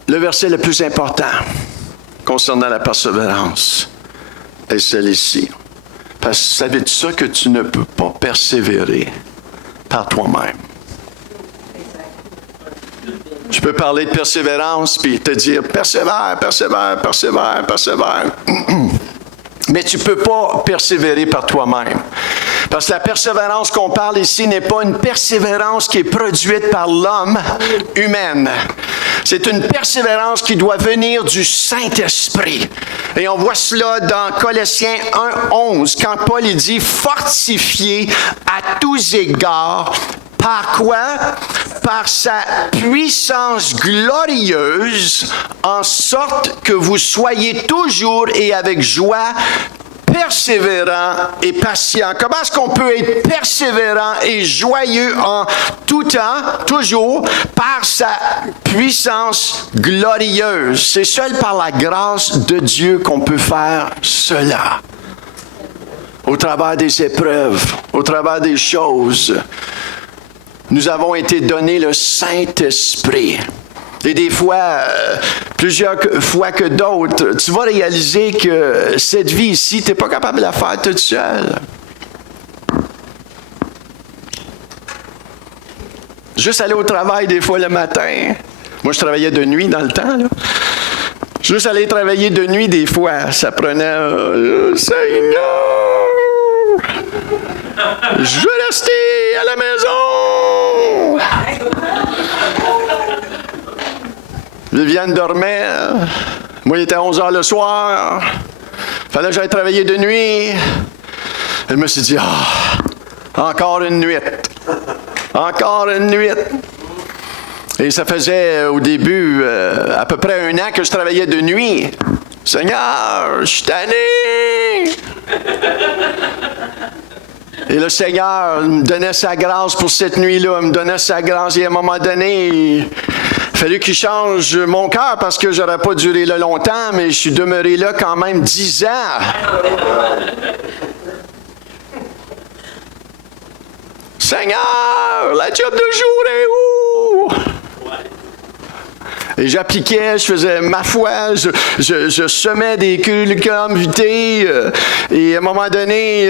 le verset le plus important concernant la persévérance est celui-ci. Parce que savais-tu ça que tu ne peux pas persévérer par toi-même? Je peux parler de persévérance puis te dire persévère, persévère, persévère, persévère. Mais tu ne peux pas persévérer par toi-même. Parce que la persévérance qu'on parle ici n'est pas une persévérance qui est produite par l'homme humaine. C'est une persévérance qui doit venir du Saint-Esprit. Et on voit cela dans Colossiens 1:11, quand Paul il dit « Fortifiez à tous égards ». Par quoi? Par sa puissance glorieuse, en sorte que vous soyez toujours et avec joie persévérant et patient. Comment est-ce qu'on peut être persévérant et joyeux en tout temps, toujours, par sa puissance glorieuse? C'est seul par la grâce de Dieu qu'on peut faire cela. Au travers des épreuves, au travers des choses, nous avons été donnés le Saint-Esprit. Et des fois, plusieurs fois que d'autres, tu vas réaliser que cette vie ici, tu n'es pas capable de la faire toute seule. Juste aller au travail des fois le matin. Moi, je travaillais de nuit dans le temps, là. Juste aller travailler de nuit des fois, ça prenait Seigneur! Je veux rester à la maison! Viviane dormait. Moi, il était 11 heures le soir. Fallait que j'aille travailler de nuit. Je me suis dit, encore une nuit. Encore une nuit. Et ça faisait au début à peu près 1 an que je travaillais de nuit. Seigneur, je suis tanné! Et le Seigneur me donnait sa grâce pour cette nuit-là, me donnait sa grâce. Et à un moment donné, il a fallu qu'il change mon cœur parce que je n'aurais pas duré là longtemps, mais je suis demeuré là quand même 10 ans. Seigneur, la job de jour est où? Et j'appliquais, je faisais ma foi, je semais des curriculum vitae, et à un moment donné,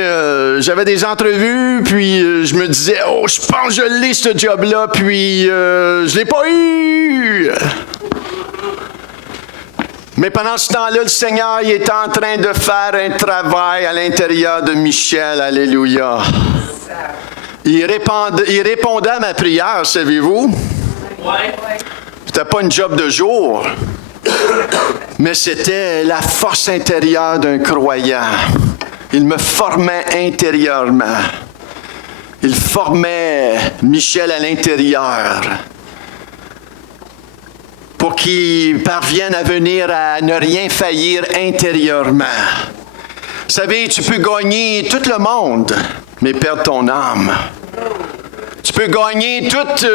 j'avais des entrevues, puis je me disais, je pense que je l'ai ce job-là, puis je l'ai pas eu. Mais pendant ce temps-là, le Seigneur il est en train de faire un travail à l'intérieur de Michel, alléluia. Il répondait à ma prière, savez-vous? Ouais. C'était pas une job de jour, mais c'était la force intérieure d'un croyant. Il me formait intérieurement. Il formait Michel à l'intérieur pour qu'il parvienne à venir à ne rien faillir intérieurement. Vous savez, tu peux gagner tout le monde, mais perdre ton âme. Tu peux gagner toute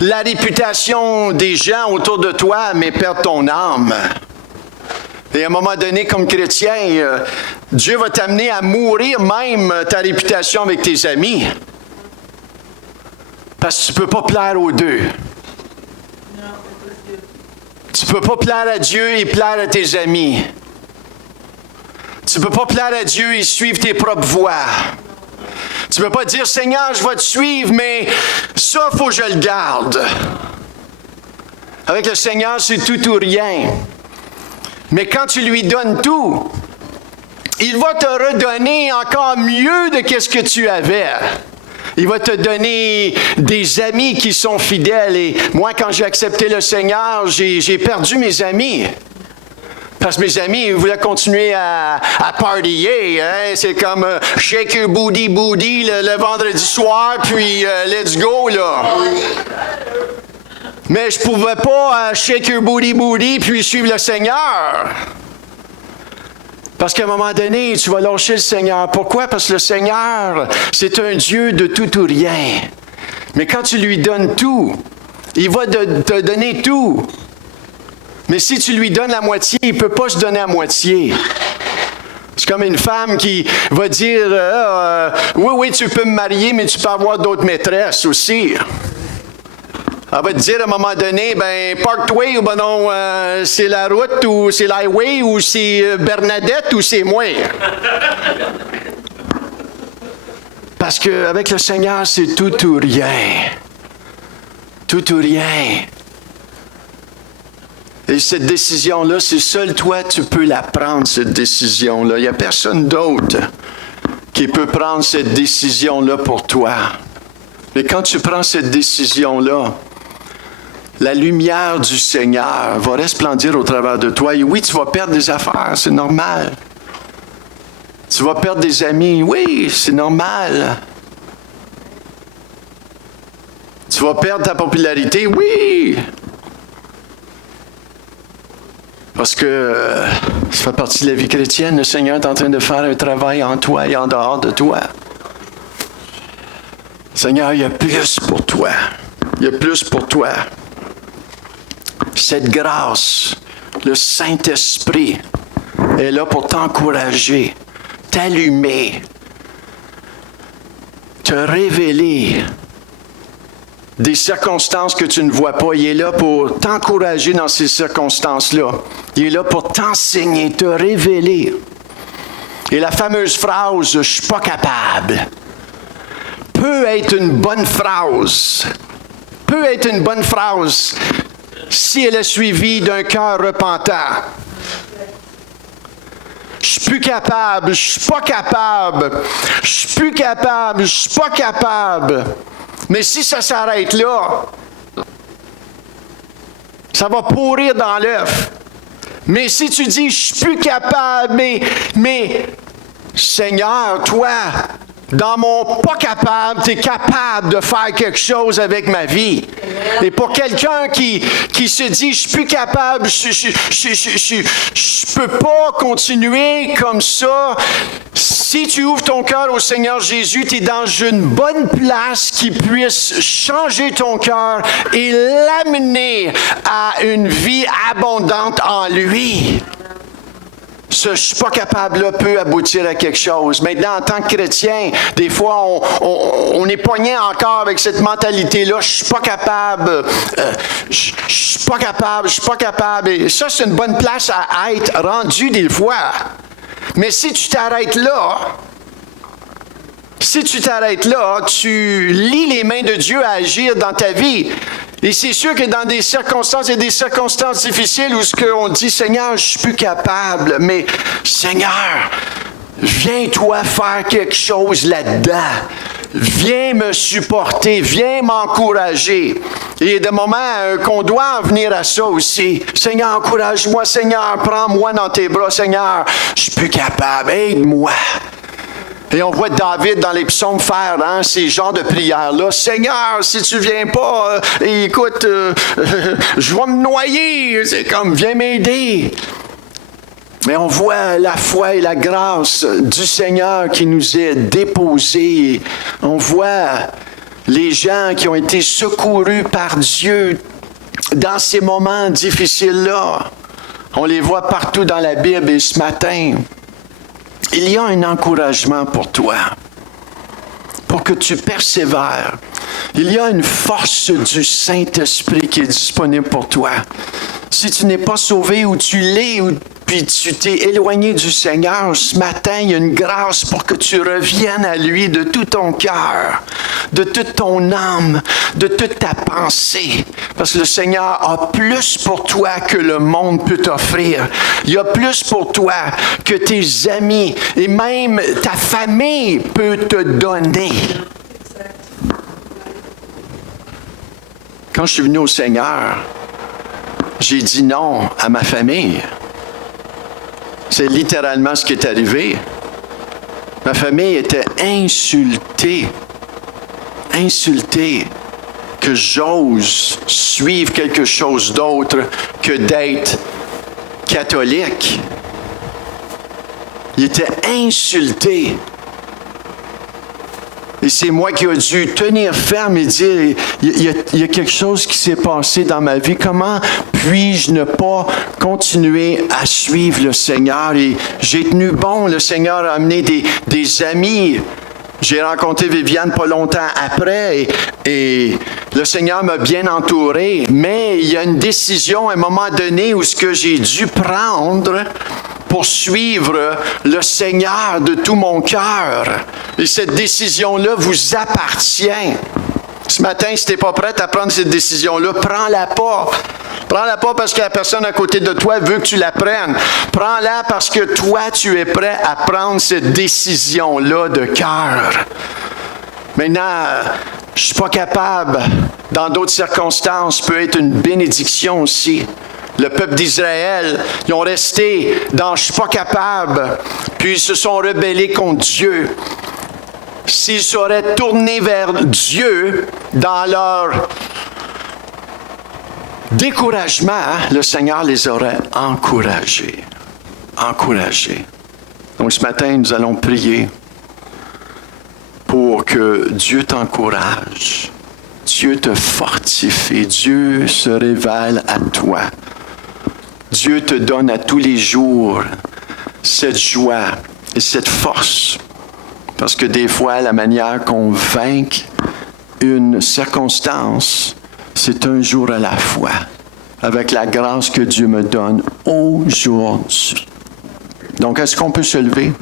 la réputation des gens autour de toi, mais perdre ton âme. Et à un moment donné, comme chrétien, Dieu va t'amener à mourir même ta réputation avec tes amis. Parce que tu ne peux pas plaire aux deux. Tu ne peux pas plaire à Dieu et plaire à tes amis. Tu ne peux pas plaire à Dieu et suivre tes propres voies. Tu ne peux pas dire, Seigneur, je vais te suivre, mais ça, il faut que je le garde. Avec le Seigneur, c'est tout ou rien. Mais quand tu lui donnes tout, il va te redonner encore mieux de ce que tu avais. Il va te donner des amis qui sont fidèles. Et moi, quand j'ai accepté le Seigneur, j'ai perdu mes amis. Parce que mes amis, ils voulaient continuer à partyer. Hein? C'est comme shake your booty le vendredi soir, puis let's go, là. Mais je ne pouvais pas shake your booty puis suivre le Seigneur. Parce qu'à un moment donné, tu vas lâcher le Seigneur. Pourquoi? Parce que le Seigneur, c'est un Dieu de tout ou rien. Mais quand tu lui donnes tout, il va te donner tout. Mais si tu lui donnes la moitié, il ne peut pas se donner à moitié. C'est comme une femme qui va dire oui, tu peux me marier, mais tu peux avoir d'autres maîtresses aussi. Elle va te dire à un moment donné, park-toi, ou non, c'est la route, ou c'est l'highway, ou c'est Bernadette, ou c'est moi. Parce qu'avec le Seigneur, c'est tout ou rien. Tout ou rien. Et cette décision-là, c'est seul toi, tu peux la prendre, cette décision-là. Il n'y a personne d'autre qui peut prendre cette décision-là pour toi. Mais quand tu prends cette décision-là, la lumière du Seigneur va resplendir au travers de toi. Et oui, tu vas perdre des affaires, c'est normal. Tu vas perdre des amis, oui, c'est normal. Tu vas perdre ta popularité, oui. Parce que ça fait partie de la vie chrétienne. Le Seigneur est en train de faire un travail en toi et en dehors de toi. Seigneur, il y a plus pour toi. Il y a plus pour toi. Cette grâce, le Saint-Esprit est là pour t'encourager, t'allumer, te révéler des circonstances que tu ne vois pas. Il est là pour t'encourager dans ces circonstances-là. Il est là pour t'enseigner, te révéler. Et la fameuse phrase « je suis pas capable » peut être une bonne phrase. Peut être une bonne phrase si elle est suivie d'un cœur repentant. Je suis plus capable, je suis pas capable, je suis plus capable, je suis pas capable. Mais si ça s'arrête là, ça va pourrir dans l'œuf. Mais si tu dis, je suis plus capable, mais Seigneur, toi, dans mon pas capable, tu es capable de faire quelque chose avec ma vie. Et pour quelqu'un qui se dit, je suis plus capable, je peux pas continuer comme ça. Si tu ouvres ton cœur au Seigneur Jésus, tu es dans une bonne place qui puisse changer ton cœur et l'amener à une vie abondante en lui. Ce « je ne suis pas capable » là peut aboutir à quelque chose. Maintenant, en tant que chrétien, des fois, on est poigné encore avec cette mentalité-là. « Je ne suis pas capable. Je ne suis pas capable. Je ne suis pas capable. » Et ça, c'est une bonne place à être rendu des fois. Mais si tu t'arrêtes là, tu lis les mains de Dieu à agir dans ta vie. Et c'est sûr que dans des circonstances, il y a des circonstances difficiles où on dit, Seigneur, je suis plus capable, mais Seigneur, viens toi faire quelque chose là-dedans. Viens me supporter, viens m'encourager. Et il y a des moments qu'on doit en venir à ça aussi. Seigneur, encourage-moi, Seigneur, prends-moi dans tes bras, Seigneur, je suis plus capable, aide-moi. Et on voit David dans les psaumes faire ces genres de prières-là. Seigneur, si tu viens pas, écoute, je vais me noyer. C'est comme, viens m'aider. Mais on voit la foi et la grâce du Seigneur qui nous est déposée. On voit les gens qui ont été secourus par Dieu dans ces moments difficiles-là. On les voit partout dans la Bible et ce matin. Il y a un encouragement pour toi, pour que tu persévères. Il y a une force du Saint-Esprit qui est disponible pour toi. Si tu n'es pas sauvé ou tu l'es, ou puis tu t'es éloigné du Seigneur, ce matin, il y a une grâce pour que tu reviennes à lui de tout ton cœur, de toute ton âme, de toute ta pensée. Parce que le Seigneur a plus pour toi que le monde peut t'offrir. Il y a plus pour toi que tes amis et même ta famille peut te donner. Quand je suis venu au Seigneur, j'ai dit non à ma famille. C'est littéralement ce qui est arrivé. Ma famille était insultée que j'ose suivre quelque chose d'autre que d'être catholique. Ils étaient insultés. Et c'est moi qui ai dû tenir ferme et dire, il y a quelque chose qui s'est passé dans ma vie. Comment puis-je ne pas continuer à suivre le Seigneur? Et j'ai tenu bon. Le Seigneur a amené des amis. J'ai rencontré Viviane pas longtemps après et le Seigneur m'a bien entouré. Mais il y a une décision à un moment donné où ce que j'ai dû prendre pour suivre le Seigneur de tout mon cœur. Et cette décision-là vous appartient. Ce matin, si tu n'es pas prête à prendre cette décision-là, prends-la pas. Prends-la pas parce que la personne à côté de toi veut que tu la prennes. Prends-la parce que toi, tu es prêt à prendre cette décision-là de cœur. Maintenant, je ne suis pas capable, dans d'autres circonstances, peut être une bénédiction aussi. Le peuple d'Israël, ils ont resté dans « je ne suis pas capable », puis ils se sont rebellés contre Dieu. S'ils seraient tournés vers Dieu dans leur découragement, le Seigneur les aurait encouragés. Donc ce matin, nous allons prier pour que Dieu t'encourage, Dieu te fortifie, Dieu se révèle à toi. Dieu te donne à tous les jours cette joie et cette force. Parce que des fois, la manière qu'on vainque une circonstance, c'est un jour à la fois, avec la grâce que Dieu me donne aujourd'hui. Donc, est-ce qu'on peut se lever?